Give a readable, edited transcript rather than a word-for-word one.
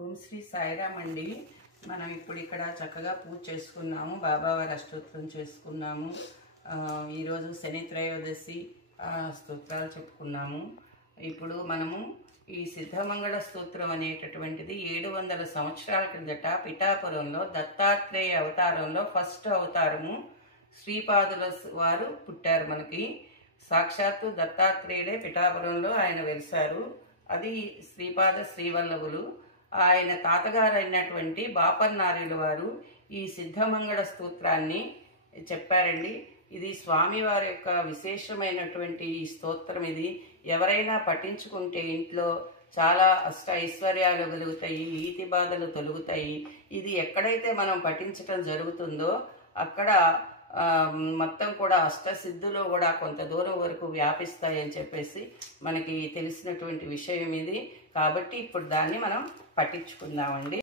ఓం శ్రీ సాయిరామ్ అండి. మనం ఇప్పుడు ఇక్కడ చక్కగా పూజ చేసుకున్నాము, బాబావారి అష్టోత్తరం చేసుకున్నాము. ఈరోజు శని త్రయోదశి స్తోత్రాలు చెప్పుకున్నాము. ఇప్పుడు మనము ఈ సిద్ధమంగళ స్తోత్రం అనేటటువంటిది 700 సంవత్సరాల క్రిందట పిఠాపురంలో దత్తాత్రేయ అవతారంలో ఫస్ట్ అవతారము శ్రీపాదుల వారు పుట్టారు. మనకి సాక్షాత్తు దత్తాత్రేయుడే పిఠాపురంలో ఆయన వెలిశారు. అది శ్రీపాద శ్రీవల్లభులు. ఆయన తాతగారు అయినటువంటి బాపన్నార్యుల వారు ఈ సిద్ధమంగళ స్తోత్రాన్ని చెప్పారండి. ఇది స్వామివారి యొక్క విశేషమైనటువంటి ఈ స్తోత్రం. ఇది ఎవరైనా పఠించుకుంటే ఇంట్లో చాలా అష్ట ఐశ్వర్యాలు కలుగుతాయి, ఈతి బాధలు తొలుగుతాయి. ఇది ఎక్కడైతే మనం పఠించటం జరుగుతుందో అక్కడ మొత్తం కూడా అష్టసిద్ధులు కూడా కొంత దూరం వరకు వ్యాపిస్తాయని చెప్పేసి మనకి తెలిసినటువంటి విషయం ఇది. కాబట్టి ఇప్పుడు దాన్ని మనం పఠించుకుందామండి.